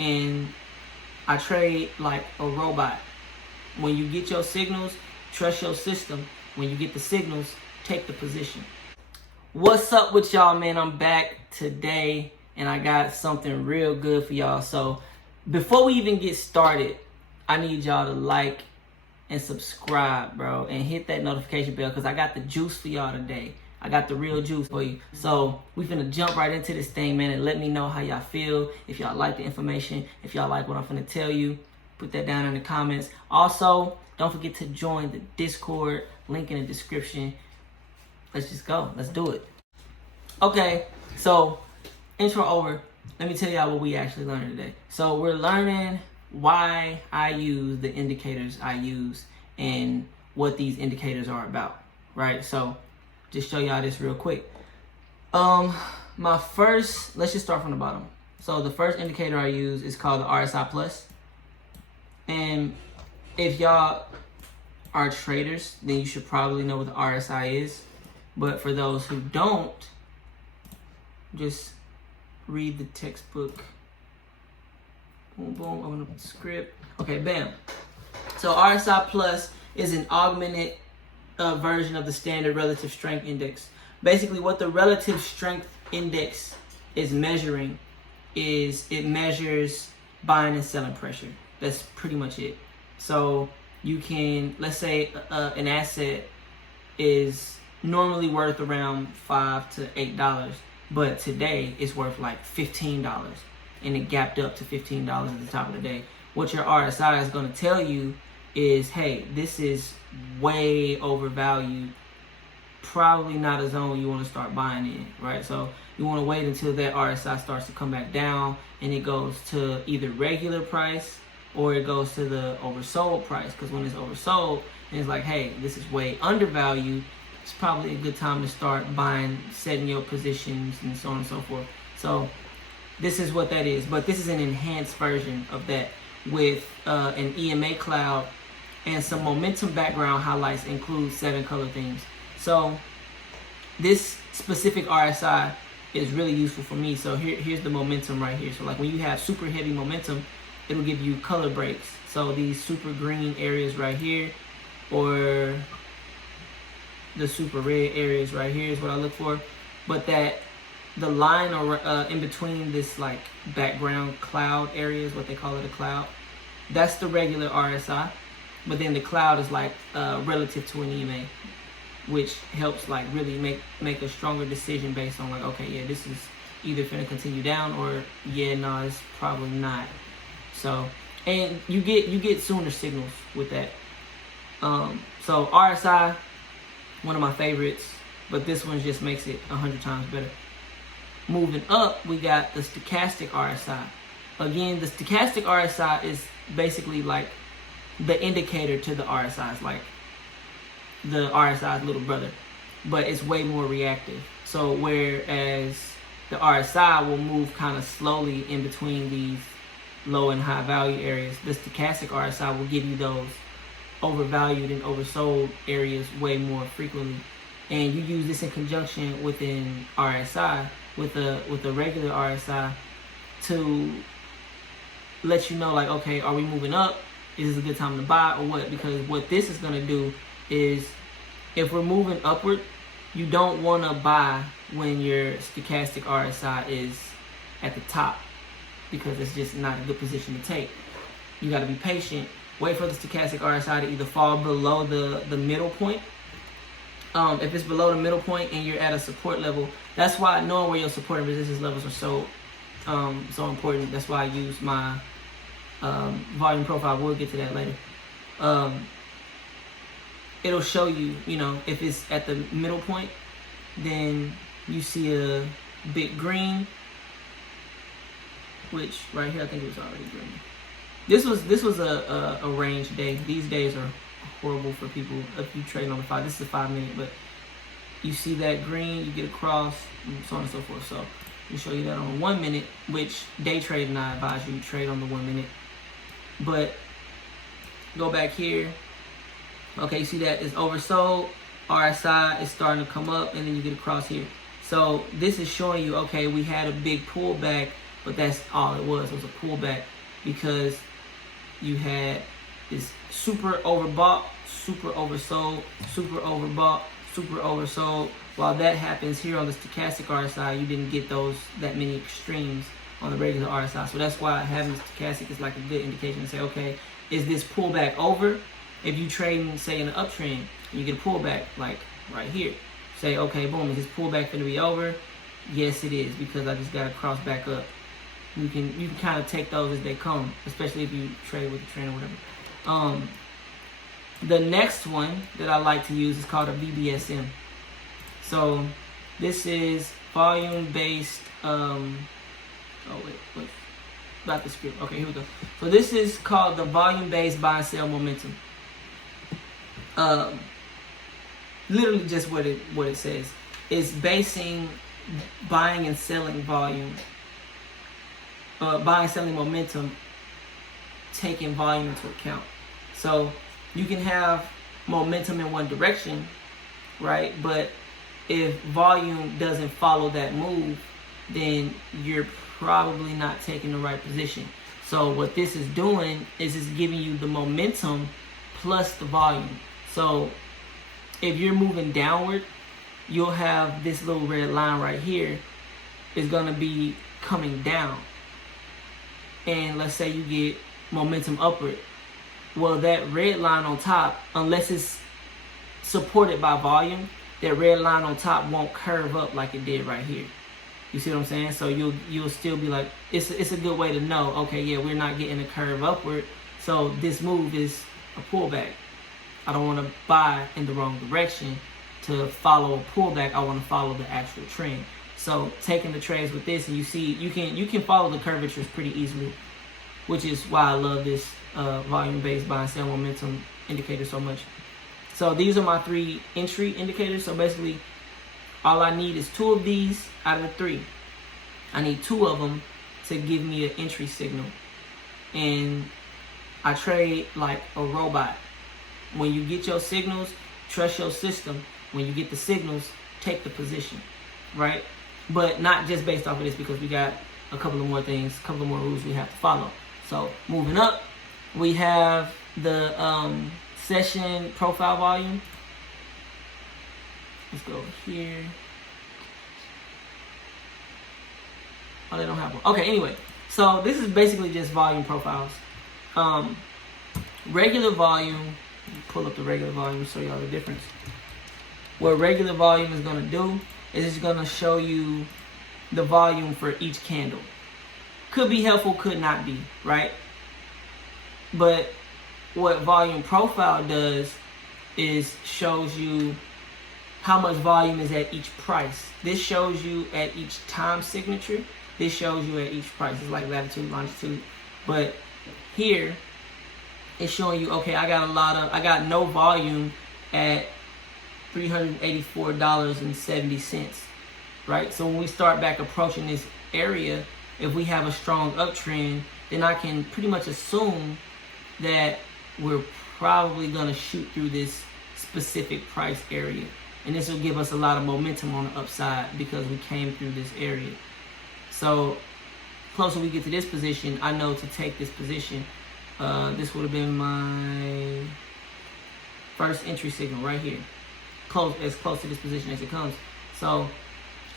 and I trade like a robot. When you get your signals, trust your system. When you get the signals, take the position. What's up with y'all, man? I'm back today and I got something real good for y'all. So before we even get started, I need y'all to like and subscribe, bro, and hit that notification bell because I got the juice for y'all today. I got the real juice for you. So we finna jump right into this thing, man, and let me know how y'all feel. If y'all like the information, if y'all like what I'm finna tell you, put that down in the comments. Also, don't forget to join the Discord, link in the description. Let's just go. Let's do it. Okay, so intro over. Let me tell y'all what we actually learned today. So we're learning why I use the indicators I use and what these indicators are about, right? So just show y'all this real quick. Let's just start from the bottom. So the first indicator I use is called the RSI plus. And if y'all are traders, then you should probably know what the RSI is. But for those who don't, just read the textbook. Boom, boom, open up the script. Okay, bam. So RSI plus is an augmented version of the standard relative strength index. Basically, what the relative strength index is measuring is it measures buying and selling pressure. That's pretty much it. So you can, let's say an asset is normally worth around $5 to $8, but today it's worth like $15, and it gapped up to $15 at the top of the day. What your RSI is going to tell you is, hey, this is way overvalued. Probably not a zone you want to start buying in, right? So you want to wait until that RSI starts to come back down and it goes to either regular price or it goes to the oversold price. Because when it's oversold and it's like, hey, this is way undervalued, it's probably a good time to start buying, setting your positions, and so on and so forth. So this is what that is. But this is an enhanced version of that with an EMA cloud and some momentum background highlights include 7 color themes. So this specific RSI is really useful for me. So here's the momentum right here. So like when you have super heavy momentum, it'll give you color breaks. So these super green areas right here, or the super red areas right here is what I look for. But that the line or in between this like background cloud area is what they call it, a cloud. That's the regular RSI. But then the cloud is like relative to an EMA, which helps like really make a stronger decision based on like, okay, yeah, this is either finna continue down or yeah, no, it's probably not. So, and you get sooner signals with that. So RSI, one of my favorites, but this one just makes it 100 times better. Moving up, we got the stochastic RSI. Again, the stochastic RSI is basically like the indicator to the RSI. It's like the RSI's little brother, but it's way more reactive. So whereas the RSI will move kind of slowly in between these low and high value areas, the stochastic RSI will give you those overvalued and oversold areas way more frequently. And you use this in conjunction with an RSI, with a regular RSI, to let you know like, okay, are we moving up? Is this a good time to buy or what? Because what this is going to do is, if we're moving upward, you don't want to buy when your stochastic RSI is at the top, because it's just not a good position to take. You got to be patient. Wait for the stochastic RSI to either fall below the middle point. If it's below the middle point and you're at a support level, that's why knowing where your support and resistance levels are so important. That's why I use my volume profile. We'll get to that later. It'll show you, if it's at the middle point, then you see a big green, which right here I think it was already green. This was a range day. These days are horrible for people if you trade on the 5. This is a 5 minute, but you see that green, you get across, and so on and so forth. So we show you that on the 1 minute, which day trading I advise you to trade on the 1 minute. But go back here. Okay, you see that it's oversold. RSI is starting to come up, and then you get across here. So this is showing you, okay, we had a big pullback but that's all it was. It was a pullback because you had this super overbought, super oversold, super overbought, super oversold. While that happens here on the stochastic RSI, you didn't get that many extremes on the regular RSI. So that's why having the stochastic is like a good indication to say, okay, is this pullback over? If you trade, say, in an uptrend, and you get a pullback like right here, say, okay, boom, is this pullback going to be over? Yes, it is, because I just got to cross back up. You can kind of take those as they come, especially if you trade with the trend or whatever. The next one that I like to use is called a VBSM. So this is volume-based. Got the script. Okay, here we go. So this is called the volume-based buy and sell momentum. Literally just what it says. It's basing buying and selling volume, buying and selling momentum, taking volume into account. So you can have momentum in one direction, right? But if volume doesn't follow that move, then you're probably not taking the right position. So what this is doing is it's giving you the momentum plus the volume. So if you're moving downward, you'll have this little red line right here is going to be coming down. And let's say you get momentum upward. Well, that red line on top, unless it's supported by volume, that red line on top won't curve up like it did right here. You see what I'm saying? So you'll still be like, it's a good way to know, okay, yeah, we're not getting a curve upward, so this move is a pullback. I don't want to buy in the wrong direction to follow a pullback. I want to follow the actual trend. So taking the trades with this, and you see, you can follow the curvatures pretty easily, which is why I love this volume-based buy and sell momentum indicator so much. So these are my 3 entry indicators. So basically, all I need is 2 of these out of the 3. I need 2 of them to give me an entry signal. And I trade like a robot. When you get your signals, trust your system. When you get the signals, take the position, right? But not just based off of this, because we got a couple of more things, a couple of more rules we have to follow. So moving up, we have the session profile volume. Let's go over here. Oh, they don't have one. Okay, anyway. So this is basically just volume profiles. Regular volume, pull up the regular volume, show y'all the difference. What regular volume is going to do is it's going to show you the volume for each candle. Could be helpful, could not be, right? But what volume profile does is shows you how much volume is at each price. This shows you at each time signature. This shows you at each price. It's like latitude, longitude. But here, it's showing you, okay, I got no volume at $384.70, right? So when we start back approaching this area, if we have a strong uptrend, then I can pretty much assume that we're probably gonna shoot through this specific price area. And this will give us a lot of momentum on the upside because we came through this area. So closer we get to this position, I know to take this position. This would have been my first entry signal right here. As close to this position as it comes. So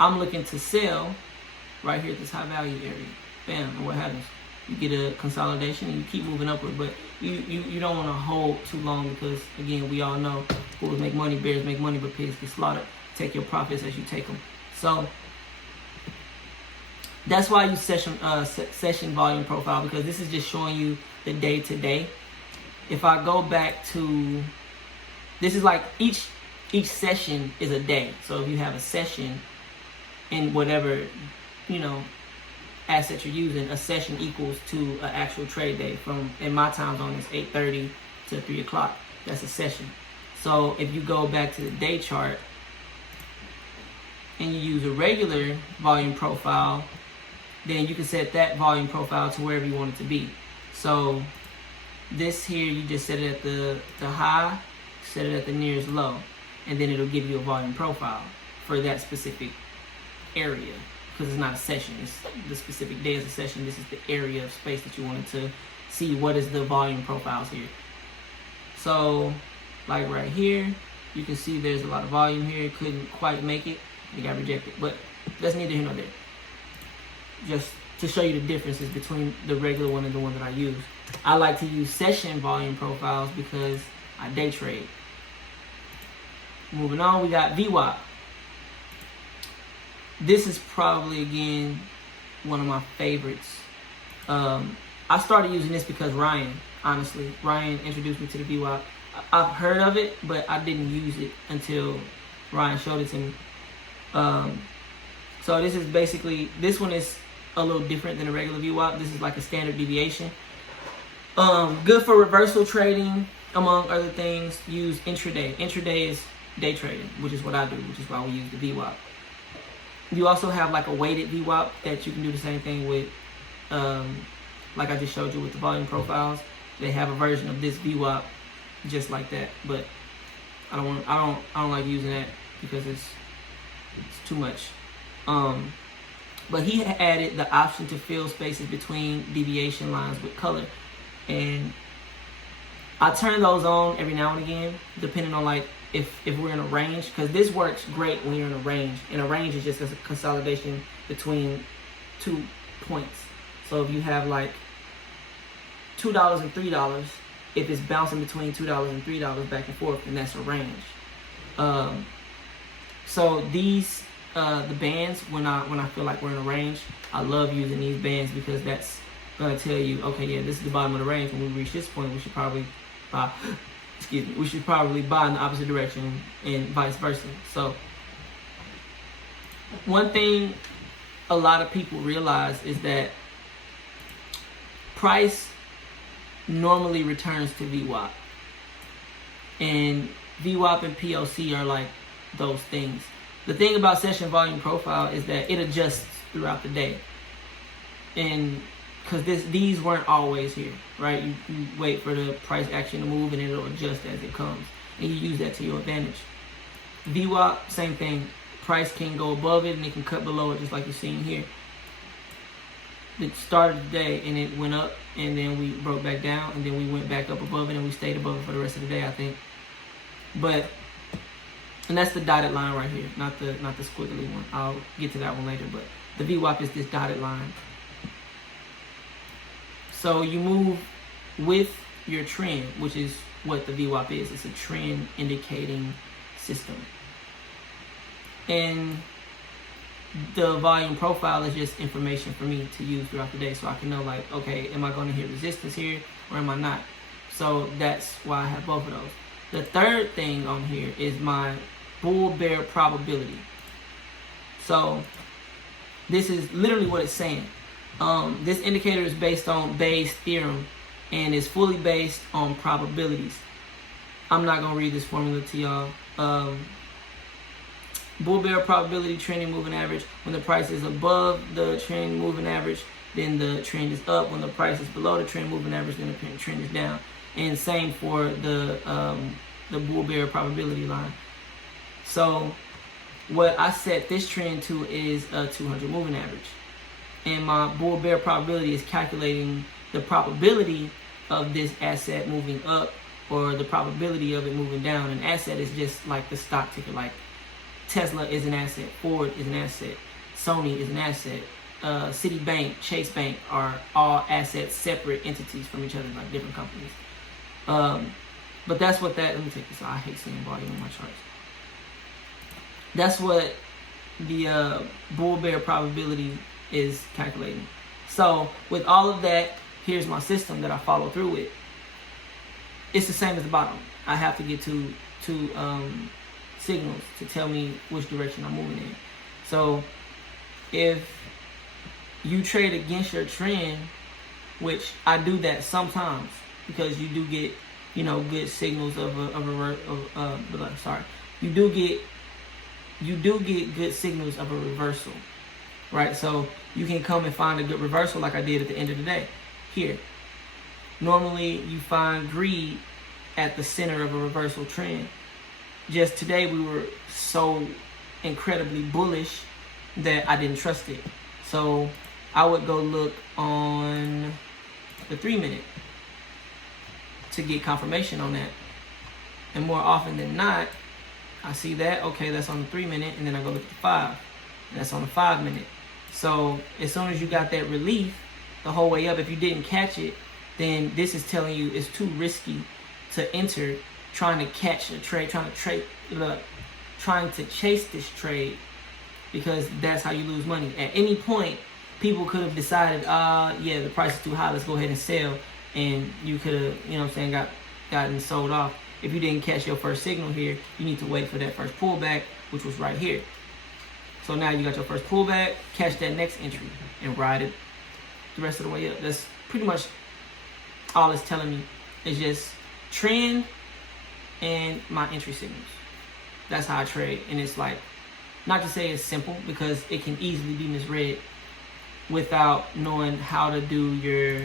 I'm looking to sell right here at this high value area. Bam, and what happens? You get a consolidation and you keep moving upward, but you don't want to hold too long because, again, we all know bulls make money, bears make money, but pigs get slaughtered. Take your profits as you take them. So that's why I use session volume profile, because this is just showing you the day to day. If I go back to, this is like each session is a day. So if you have a session in whatever, asset you're using, a session equals to an actual trade day. From, in my time zone, it's 8:30 to 3 o'clock. That's a session. So if you go back to the day chart and you use a regular volume profile, then you can set that volume profile to wherever you want it to be. So this here, you just set it at the high, set it at the nearest low, and then it'll give you a volume profile for that specific area. because it's not a session. It's the specific day is a session. This is the area of space that you wanted to see what is the volume profiles here. So, like right here, you can see there's a lot of volume here. It couldn't quite make it. It got rejected. But that's neither here nor there. Just to show you the differences between the regular one and the one that I use. I like to use session volume profiles because I day trade. Moving on, we got VWAP. This is probably, again, one of my favorites. I started using this because Ryan introduced me to the VWAP. I've heard of it, but I didn't use it until Ryan showed it to me. So this is basically, this one is a little different than a regular VWAP. This is like a standard deviation. Good for reversal trading, among other things. Use intraday. Intraday is day trading, which is what I do, which is why we use the VWAP. You also have like a weighted VWAP that you can do the same thing with, like I just showed you with the volume profiles. They have a version of this VWAP just like that, but I don't like using that because it's too much. But he added the option to fill spaces between deviation lines with color, and I turn those on every now and again, depending on like if we're in a range, because this works great when you're in a range. And a range is just a consolidation between 2 points. So if you have like $2 and $3, if it's bouncing between $2 and $3 back and forth, then that's a range. So these the bands, when I feel like we're in a range, I love using these bands because that's gonna tell you, okay, yeah, this is the bottom of the range. When we reach this point, we should probably buy. We should probably buy in the opposite direction and vice versa. So one thing a lot of people realize is that price normally returns to VWAP, and VWAP and POC are like those things. The thing about session volume profile is that it adjusts throughout the day, and because these weren't always here, right? You wait for the price action to move and it'll adjust as it comes, and you use that to your advantage. VWAP, same thing. Price can go above it and it can cut below it, just like you're seeing here. It started the day and it went up, and then we broke back down, and then we went back up above it, and we stayed above it for the rest of the day, I think. And that's the dotted line right here, not the squiggly one. I'll get to that one later, but the VWAP is this dotted line. So you move with your trend, which is what the VWAP is. It's a trend indicating system. And the volume profile is just information for me to use throughout the day, so I can know, like, okay, am I going to hit resistance here or am I not? So that's why I have both of those. The third thing on here is my bull bear probability. So this is literally what it's saying. This indicator is based on Bayes' theorem and is fully based on probabilities. I'm not going to read this formula to y'all. Bull bear probability trending moving average. When the price is above the trend moving average, then the trend is up. When the price is below the trend moving average, then the trend is down. And same for the bull bear probability line. So what I set this trend to is a 200 moving average. And my bull bear probability is calculating the probability of this asset moving up or the probability of it moving down. An asset is just like the stock ticker. Like Tesla is an asset, Ford is an asset, Sony is an asset, Citibank, Chase Bank are all assets, separate entities from each other, like different companies. But that's what that, let me take this out. I hate seeing volume on my charts. That's what the bull bear probability is calculating. So with all of that, here's my system that I follow through with. It's the same as the bottom. I have to get two signals to tell me which direction I'm moving in. So if you trade against your trend, which I do that sometimes because you do get, good signals you do get good signals of a reversal, right? So you can come and find a good reversal like I did at the end of the day here. Normally you find greed at the center of a reversal trend. Just today we were so incredibly bullish that I didn't trust it. So I would go look on the 3 minute to get confirmation on that. And more often than not, I see that, okay, that's on the 3 minute, and then I go look at the 5. And that's on the 5 minute. So as soon as you got that relief the whole way up, if you didn't catch it, then this is telling you it's too risky to enter trying to catch a trade, trying to chase this trade, because that's how you lose money. At any point, people could have decided, yeah, the price is too high, let's go ahead and sell, and you could have, you know what I'm saying, gotten sold off. If you didn't catch your first signal here, you need to wait for that first pullback, which was right here. So now you got your first pullback, catch that next entry, and ride it the rest of the way up. That's pretty much all it's telling me. It's just trend and my entry signals. That's how I trade. And it's like, not to say it's simple, because it can easily be misread without knowing how to do your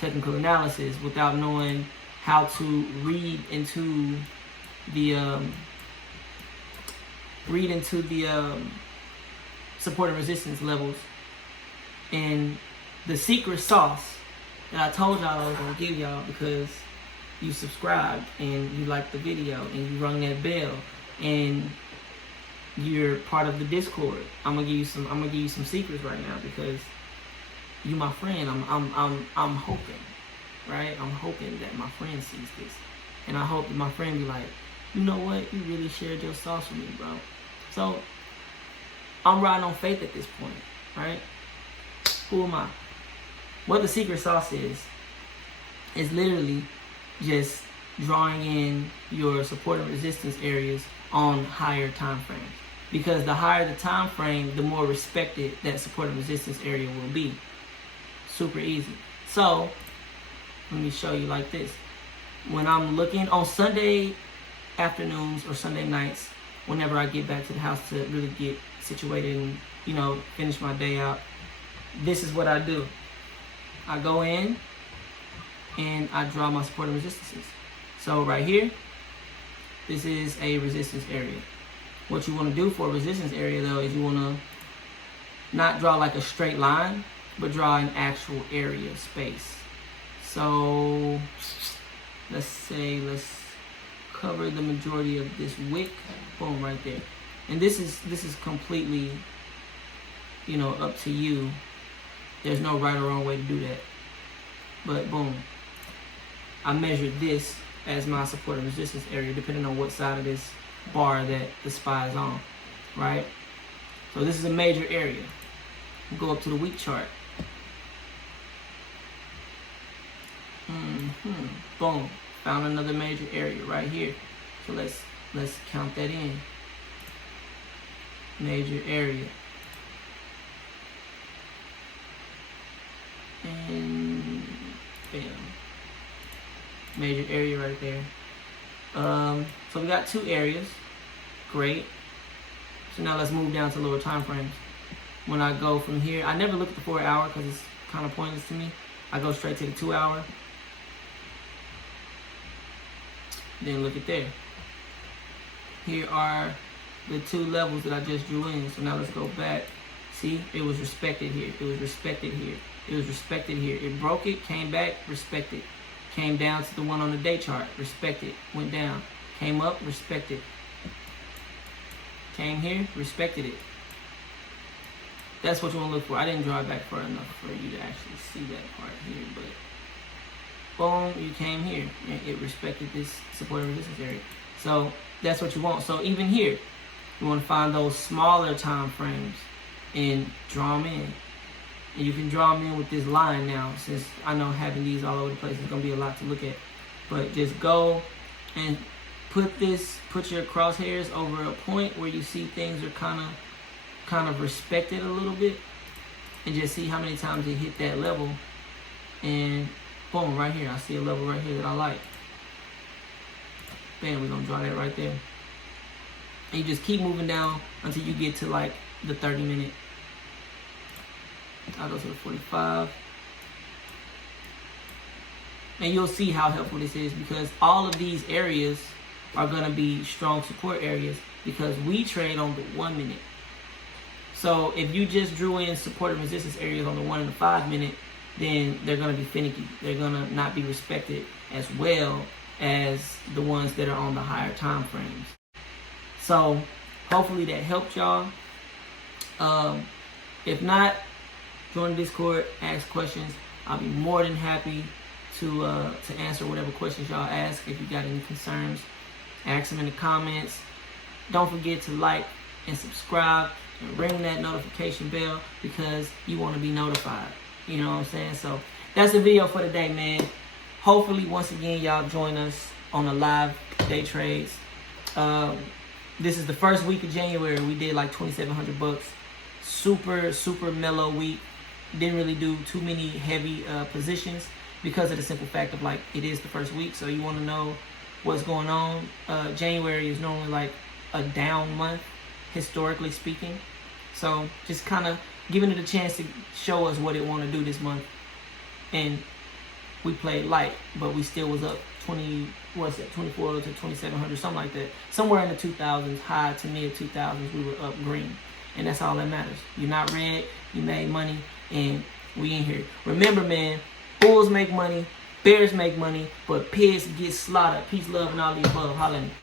technical analysis, without knowing how to read into the support and resistance levels. And the secret sauce that I told y'all I was gonna give y'all, because you subscribed and you liked the video and you rung that bell and you're part of the Discord. I'm gonna give you some secrets right now, because you my friend. I'm hoping, right? I'm hoping that my friend sees this, and I hope that my friend be like, you know what? You really shared your sauce with me, bro. So I'm riding on faith at this point, right? Who am I? What the secret sauce is literally just drawing in your support and resistance areas on higher time frames. Because the higher the time frame, the more respected that support and resistance area will be. Super easy. So let me show you like this. When I'm looking on Sunday afternoons or Sunday nights, whenever I get back to the house to really get situated and, you know, finish my day out, this is what I do. I go in and I draw my support and resistances. So right here, this is a resistance area. What you want to do for a resistance area, though, is you want to not draw like a straight line, but draw an actual area space. So let's cover the majority of this wick. Boom, right there. And this is completely, you know, up to you. There's no right or wrong way to do that. But boom, I measured this as my support and resistance area, depending on what side of this bar that the SPY is on, right? So this is a major area. Go up to the week chart. Boom, found another major area right here. So let's count that in. Major area. And bam. Major area right there. So we got two areas. Great. So now let's move down to lower time frames. When I go from here, I never look at the 4 hour because it's kind of pointless to me. I go straight to the 2 hour. Then look at there. Here are the two levels that I just drew in. So now let's go back. See, it was respected here. It was respected here. It was respected here. It broke it, came back, respected. Came down to the one on the day chart, respected, went down. Came up, respected. Came here, respected it. That's what you want to look for. I didn't draw it back far enough for you to actually see that part here, but boom, you came here and it respected this support and resistance area. So that's what you want. So even here, you want to find those smaller time frames and draw them in. And you can draw them in with this line now, since I know having these all over the place is going to be a lot to look at. But just go and put your crosshairs over a point where you see things are kind of respected a little bit, and just see how many times it hit that level. And boom, right here, I see a level right here that I like. Bam, we're going to draw that right there. And you just keep moving down until you get to like the 30 minute. I'll go to the 45. And you'll see how helpful this is, because all of these areas are going to be strong support areas, because we trade on the 1 minute. So if you just drew in support and resistance areas on the 1 and the 5 minute, then they're going to be finicky. They're going to not be respected as well as the ones that are on the higher time frames. So hopefully that helped y'all. If not, join the Discord, ask questions. I'll be more than happy to answer whatever questions y'all ask. If you got any concerns, ask them in the comments. Don't forget to like and subscribe and ring that notification bell because you want to be notified. You know what I'm saying? So that's the video for today, man. Hopefully, once again, y'all join us on the live day trades. This is the first week of January. We did like $2,700. Super mellow week. Didn't really do too many heavy positions because of the simple fact of like it is the first week. So you want to know what's going on. January is normally like a down month, historically speaking. So just kind of giving it a chance to show us what it want to do this month. And we played light, but we still was up 24 to 2,700, something like that. Somewhere in the 2,000s, high to mid 2,000s, we were up green. And that's all that matters. You're not red, you made money, and we in here. Remember, man, bulls make money, bears make money, but pigs get slaughtered. Peace, love, and all the above. Holla at me.